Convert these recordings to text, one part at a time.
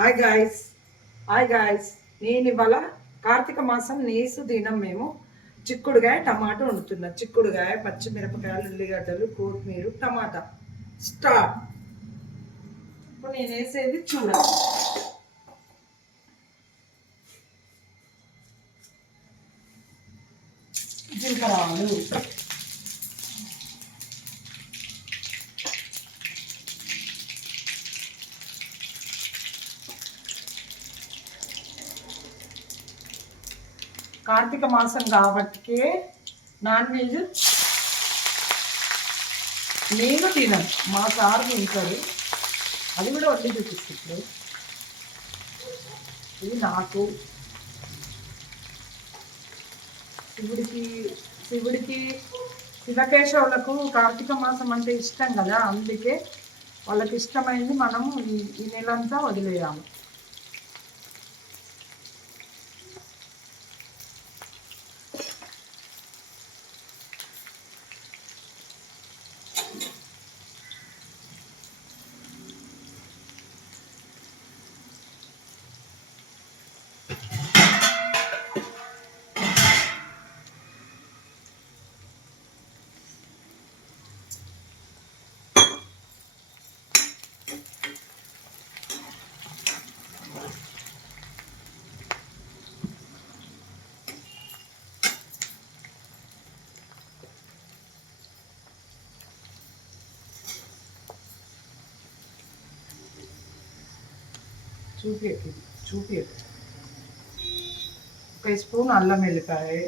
Hi guys hi guys నేను ఇవాళ కార్తీక మాసం నీసు దినం మేము చిక్కుడుగాయ టమాటా వండుతున్నా. చిక్కుడుగాయ, పచ్చిమిరపకాయలు, ఉల్లిగడ్డలు, కొత్తిమీర, టమాటా. స్టార్ట్. ఇప్పుడు నేను వేసేది చూడాలి. జీలకర్రలు, కార్తీక మాసం కాబట్టి నాన్ వెజ్ నేను తినను, మా సార్ తింటారు. అది కూడా వండి చూపిస్తుంది. ఇది నాకు శివుడికి శివుడికి శివకేశవులకు కార్తీక మాసం అంటే ఇష్టం కదా, అందుకే వాళ్ళకి ఇష్టమైంది మనము ఈ నెలంతా వదిలేయాలి. చూపి ఒక స్పూన్ అల్లం వెల్లిపాయ,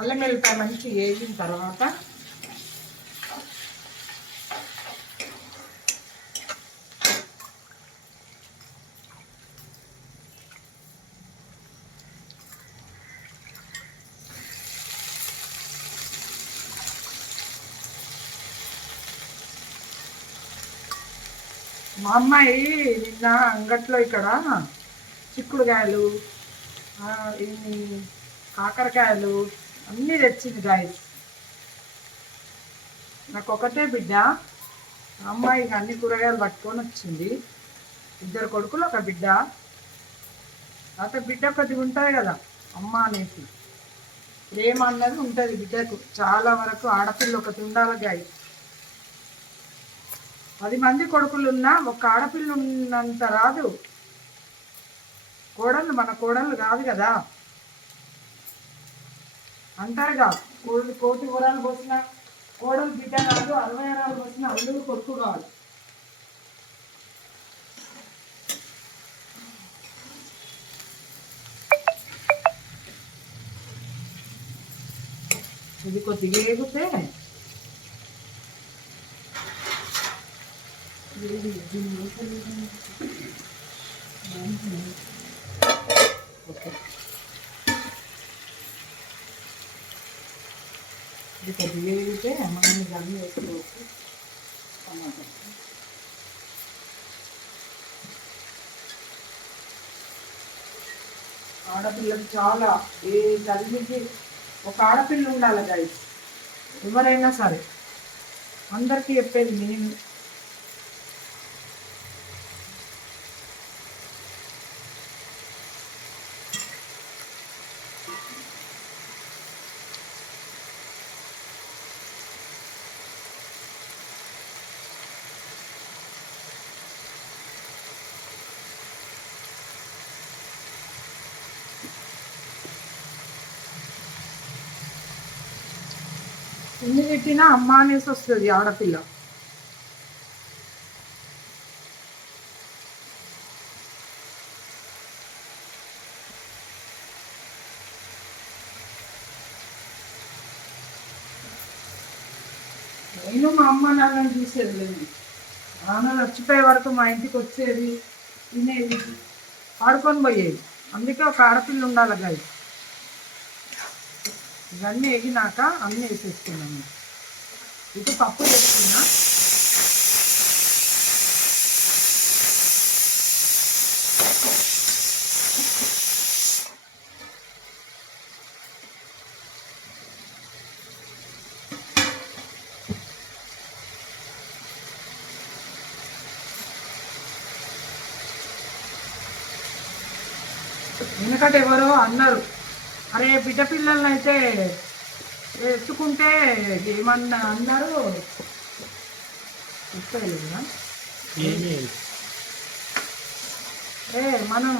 అల్లం వెల్లిపాయ మంచి వేగిన తర్వాత మా అమ్మాయి నిన్న అంగట్లో ఇక్కడ చిక్కుడుకాయలు, కాకరకాయలు అన్నీ తెచ్చింది గాయస్. నాకు ఒకటే బిడ్డ, అమ్మాయి అన్ని కూరగాయలు పట్టుకొని వచ్చింది. 2 కొడుకులు, ఒక బిడ్డ. అయితే బిడ్డ కొద్దిగా ఉంటుంది కదా అమ్మ అనేసి ప్రేమ అన్నది ఉంటుంది బిడ్డకు. చాలా వరకు ఆడపిల్ల ఒకటి ఉండాలి గాయస్. 10 మంది కొడుకులున్నా ఒక ఆడపిల్ల ఉన్నంత రాదు. కోడళ్ళు మన కోడళ్ళు కాదు కదా అంటారుగా, కోటి వరాలు పోసిన కోడలు బిడ్డ కాదు, 60 వరాలు పోసిన అల్లుడు కొడుకు కాదు. ఇది కొద్దిగా వేగితే ఓకే, ఇది కొద్దిగా వేగితే మనం దాన్ని వేసుకోవచ్చు. టమాటా ఆడపిల్లకి చాలా, ఏ తల్లికి ఒక ఆడపిల్ల ఉండాలి గైస్. ఎవరైనా సరే అందరికీ చెప్పేది నేను. ఎన్ని తిట్టినా అమ్మ అనేసి వస్తుంది ఆడపిల్ల. నేను మా అమ్మ నాన్నని చూసేది లేదు. నాన్న చచ్చిపోయే వరకు మా ఇంటికి వచ్చేది, తినేది, ఆడుకొని పోయేది. అందుకే ఒక ఆడపిల్ల ఉండాలి గాయ. ఇవన్నీ ఎగినాక అన్నీ వేసేసుకున్నాను. ఇటు పప్పు వేసుకున్నా. ఎందుకంటే ఎవరో అన్నారు, అరే బిడ్డ పిల్లల్ని అయితే ఎత్తుకుంటే ఏమన్నా అన్నారు. మనం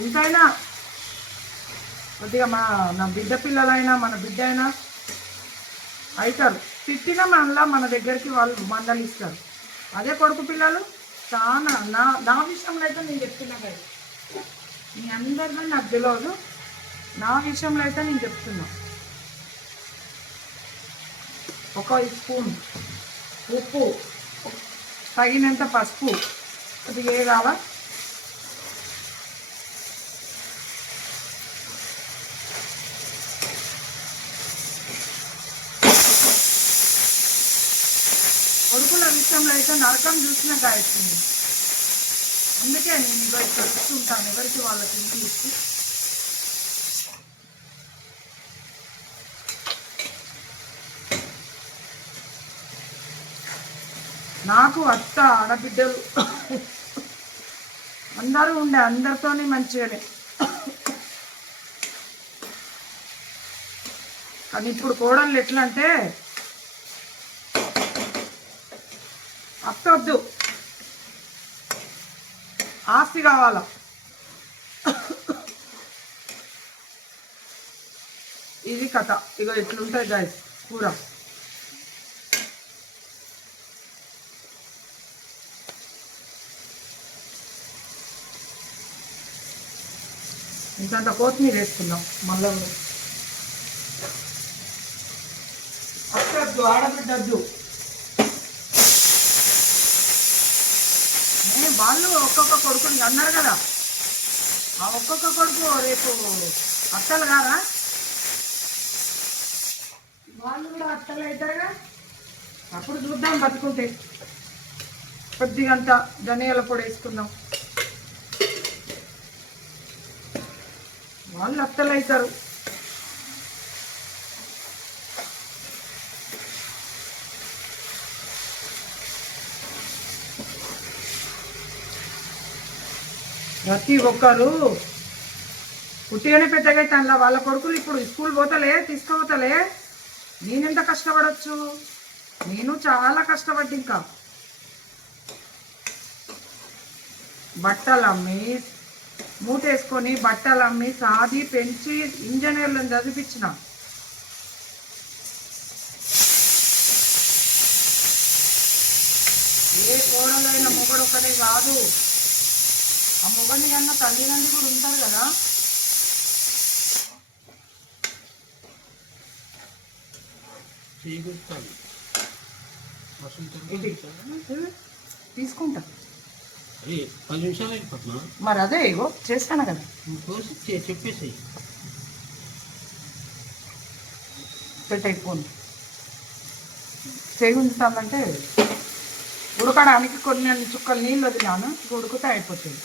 ఎంతైనా కొద్దిగా నా బిడ్డ పిల్లలైనా మన బిడ్డ అయినా అవుతారు. తిట్టినా మన దగ్గరికి వాళ్ళు మందలిస్తారు. అదే కొడుకు పిల్లలు చాలా నా విషయంలో అయితే నేను చెప్తున్నా కదా, మీ అందరిలో నాకు తెలియదు, నా విషయంలో అయితే నేను చెప్తున్నా. ఒక స్పూన్ ఉప్పు, తగినంత పసుపు, అది వేయాలా. కొడుకుల విషయంలో అయితే నరకం చూసినా కాయస్తుంది. అందుకే నేను ఇవాళ కలుస్తుంటాను ఎవరికి వాళ్ళకి ఇంటి ఇచ్చి. నాకు అత్త ఆడబిడ్డలు అందరూ ఉండే, అందరితోనే మంచిగానే. కానీ ఇప్పుడు కోడళ్ళు ఎట్లా అంటే అత్త వద్దు, ఆస్తి కావాలా. ఇది కథ. ఇక ఎట్లుంటుంది గాయస్ కూర. ఇంకంత కొత్తిమీర వేసుకుందాం. మళ్ళీ అక్కద్దు, ఆడబిడ్డద్దు. వాళ్ళు ఒక్కొక్క కొడుకుని అన్నారు కదా, ఆ ఒక్కొక్క కొడుకు రేపు అత్తలు కాదా, వాళ్ళు కూడా అత్తలు అవుతారుగా. అప్పుడు చూద్దాం బతుకుంటే. కొద్దిగంత ధనియాల పొడి వేసుకుందాం, వాళ్ళు అత్తలు అవుతారు. ప్రతి ఒక్కరు పుట్టిగానే పెద్దగా అవుతాను. వాళ్ళ కొడుకులు ఇప్పుడు స్కూల్ పోతలే, తీసుకుపోతలే. నేనెంత కష్టపడవచ్చు, నేను చాలా కష్టపడ్డా. ఇంకా బట్టలు అమ్మి, మూటేసుకొని బట్టలు అమ్మి సాది పెంచి ఇంజనీర్లను చదివించిన. ఏ కోడలైన మొగడు ఒకటే కాదు, ఆ మొగడిని కన్నా తల్లిదండ్రులు కూడా ఉంటారు కదా. తీసుకుంటా 10 నిమిషాలు అయిపోతున్నా. మరి అదే ఇగో చేస్తాను కదా, చెప్పేసి పెట్టయిపోను. చేయి ఉంచుతామంటే ఉడకడానికి కొన్ని అన్ని చుక్కలు నీళ్ళు వదిలాను, ఉడికితే అయిపోతుంది.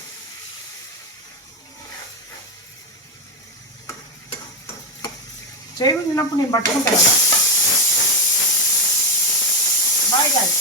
చేయి ఉంచినప్పుడు నేను పట్టుకుంటాను కదా. Bye guy.